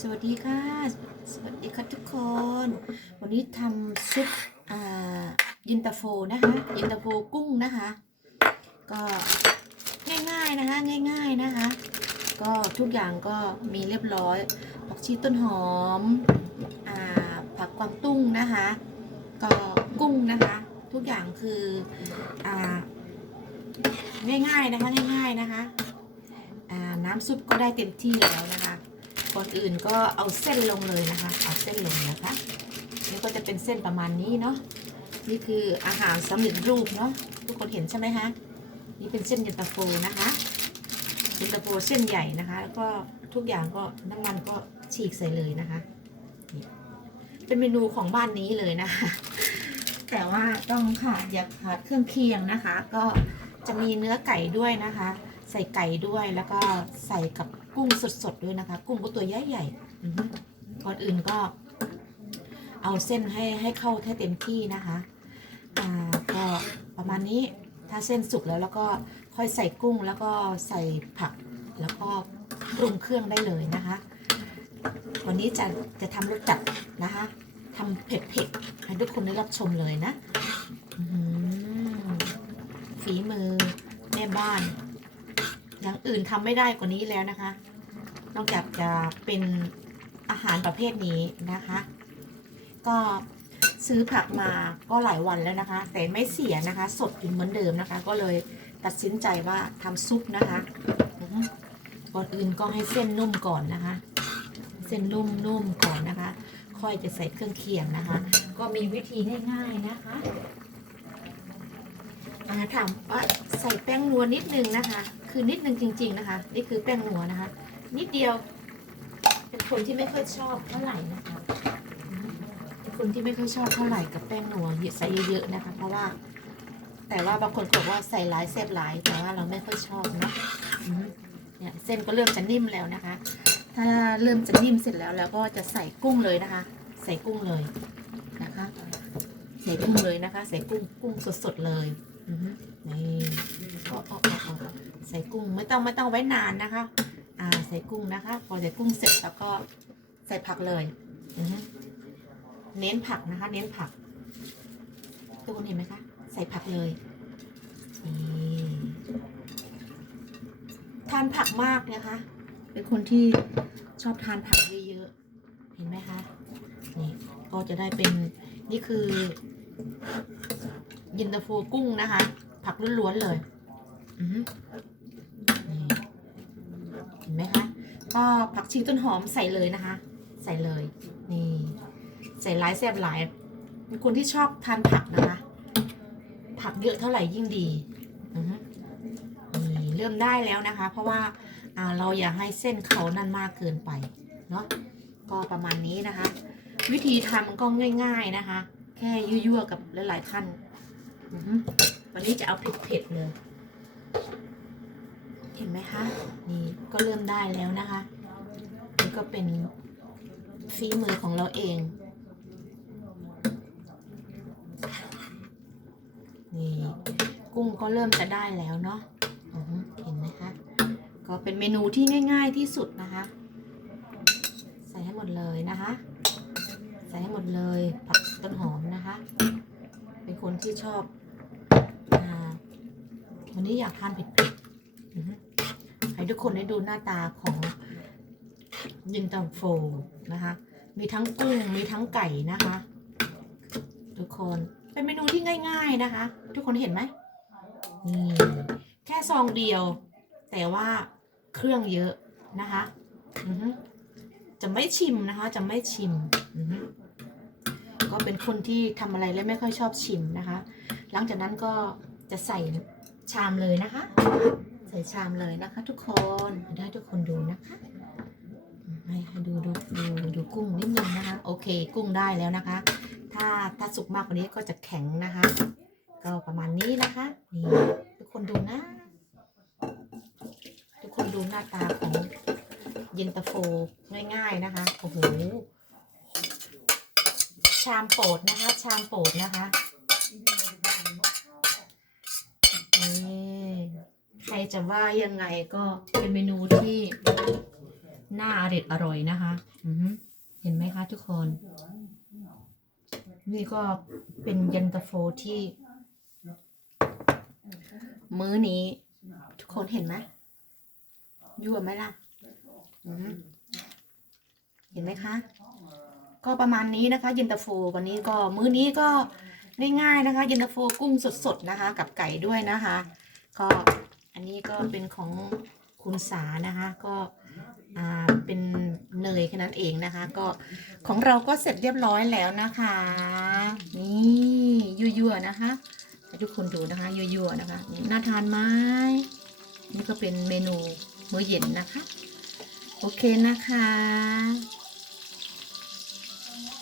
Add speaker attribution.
Speaker 1: สวัสดีค่ะ สวัสดีค่ะทุกคน วันนี้ทำซุปยินตาโฟนะคะยินตาโฟกุ้งนะคะ ก็ง่ายๆนะคะง่ายๆนะคะ ก็ทุกอย่างก็มีเรียบร้อยผักชีต้นหอมอผักกวางตุ้งนะคะ ก็กุ้งนะคะ ทุกอย่างคืออง่ายๆนะคะง่ายๆนะคะน้ำซุปก็ได้เต็มที่แล้วนะคะ ก่อนอื่นก็เอาเส้นลงเลยนะคะ เอาเส้นลงนะคะ นี่ก็จะเป็นเส้นประมาณนี้เนาะ นี่คืออาหารสำเร็จรูปเนาะ ทุกคนเห็นใช่ไหมคะ นี่เป็นเส้นเย็นตาโฟนะคะเย็นตาโฟเส้นใหญ่นะคะ แล้วก็ทุกอย่างก็น้ำมันก็ฉีกใส่เลยนะคะนี่เป็นเมนูของบ้านนี้เลยนะคะ แต่ว่าต้องขาดอย่าขาดเครื่องเคียงนะคะ ก็จะมีเนื้อไก่ด้วยนะคะ ใส่ไก่ด้วยแล้วก็ใส่กับ กุ้งสดๆด้วยนะคะ กุ้งก็ตัวใหญ่ๆอือฮึก่อนอื่นก็ เอาเส้นให้ให้เข้าให้เต็มที่นะคะอ่าก็ประมาณนี้ถ้าเส้นสุกแล้วแล้วก็ค่อยใส่กุ้งแล้วก็ใส่ผักแล้วก็ปรุงเครื่องได้เลยนะคะ วันนี้จะจะทำรสจัดนะคะทำเผ็ดๆให้ทุกคนได้รับชมเลยนะฝีมือแม่บ้าน อย่างอื่นทำไม่ได้กว่านี้แล้วนะคะ นอกจากจะเป็นอาหารประเภทนี้นะคะ ก็ซื้อผักมาก็หลายวันแล้วนะคะ แต่ไม่เสียนะคะ สดอยู่เหมือนเดิมนะคะ ก็เลยตัดสินใจว่าทำซุปนะคะก่อนอื่นก็ให้เส้นนุ่มก่อนนะคะ เส้นนุ่มๆก่อนนะคะ ค่อยจะใส่เครื่องเคียงนะคะ ก็มีวิธีง่ายๆนะคะอ่าถามว่าใส่แป้งนัวนิดนึงนะคะ คือนิดนึงจริง ๆนะคะ นี่คือแป้งนัวนะคะ นิดเดียว เป็นคนที่ไม่ค่อยชอบเท่าไหร่นะคะเป็นคนที่ไม่ค่อยชอบเท่าไหร่กับแป้งนัวใส่เยอะๆนะคะ เพราะว่า แต่ว่าบางคนบอกว่าใส่หลายแซ่บหลาย แต่ว่าเราไม่ค่อยชอบนะเนี่ยเส้นก็เริ่มจะนิ่มแล้วนะคะ ถ้าเริ่มจะนิ่มเสร็จแล้วแล้วก็จะใส่กุ้งเลยนะคะ ใส่กุ้งเลยนะคะ ใส่กุ้งเลยนะคะ ใส่กุ้งกุ้งสดๆเลย นี่ก็เอาเอาเอาใส่กุ้งไม่ต้องไม่ต้องไว้นานนะคะ อ่าใส่กุ้งนะคะ พอใส่กุ้งเสร็จแล้วก็ใส่ผักเลยเน้นผักนะคะ เน้นผักทุกคนเห็นไหมคะใส่ผักเลยนี่ทานผักมากนะคะ เป็นคนที่ชอบทานผักเยอะๆเห็นไหมคะนี่ก็จะได้เป็นนี่คือ ยินตาโฟกุ้งนะคะ ผักล้วนๆเลยเห็นไหมคะ ก็ผักชีต้นหอมใส่เลยนะคะ ใส่เลย นี่ ใส่หลายแซ่บหลายเป็นคนที่ชอบทานผักนะคะ ผักเยอะเท่าไหร่ยิ่งดีนี่เริ่มได้แล้วนะคะ เพราะว่าเราอย่าให้เส้นเขานั่นมากเกินไปเนาะก็ประมาณนี้นะคะ วิธีทำก็ง่าย ๆนะคะ แค่ยั่วๆกับหลายๆท่าน วันนี้จะเอาเผ็ดๆเลย เห็นไหมคะ นี่ก็เริ่มได้แล้วนะคะนี่ก็เป็นฝีมือของเราเอง นี่กุ้งก็เริ่มจะได้แล้วเนาะเห็นไหมคะ ก็เป็นเมนูที่ง่ายๆที่สุดนะคะ ใส่ให้หมดเลยนะคะ ใส่ให้หมดเลยผักต้นหอม คนที่ชอบอวันนี้อยากทานเผ็ดๆให้ทุกคนได้ดูหน้าตาของยินตาโฟนะคะ มีทั้งกุ้งมีทั้งไก่นะคะ ทุกคนเป็นเมนูที่ง่าย ๆนะคะ ทุกคนเห็นไหมนี่แค่ซองเดียว แต่ว่าเครื่องเยอะนะคะจะไม่ชิมนะคะ จะไม่ชิม อือ ก็เป็นคนที่ทำอะไรแล้วไม่ค่อยชอบชิมนะคะ หลังจากนั้นก็จะใส่ชามเลยนะคะ ใส่ชามเลยนะคะ ทุกคนให้ทุกคนดูนะคะให้ให้ดูดูดูดูกุ้งนิดนึงนะคะ โอเค กุ้งได้แล้วนะคะ ถ้าถ้าสุกมากกว่านี้ก็จะแข็งนะคะ ก็ประมาณนี้นะคะนี่ทุกคนดูนะ ทุกคนดูหน้าตาของเย็นตาโฟง่ายๆนะคะโอ้โห ชามโปรดนะคะ ชามโปรดนะคะนี่ใครจะว่ายังไงก็เป็นเมนูที่น่าอร่อยอร่อยนะคะเห็นไหมคะทุกคน นี่ก็เป็นย็นตาโฟที่ มื้อนี้ ทุกคนเห็นไหมยั่วไหมล่ะเห็นไหมคะ ก็ประมาณนี้นะคะเย็นตาโฟวันนี้ก็มื้อนี้ก็ง่ายๆนะคะเย็นตาโฟกุ้งสดๆนะคะ กับไก่ด้วยนะคะ ก็อันนี้ก็เป็นของคุณสานะคะ ก็อ่าเป็นเนยแค่นั้นเองนะคะ ก็ของเราก็เสร็จเรียบร้อยแล้วนะคะ นี่ยั่วๆนะคะให้ทุกคนดูนะคะยั่วๆนะคะน่าทานไหมนี่ก็เป็นเมนูมื้อเย็นนะคะ โอเคนะคะ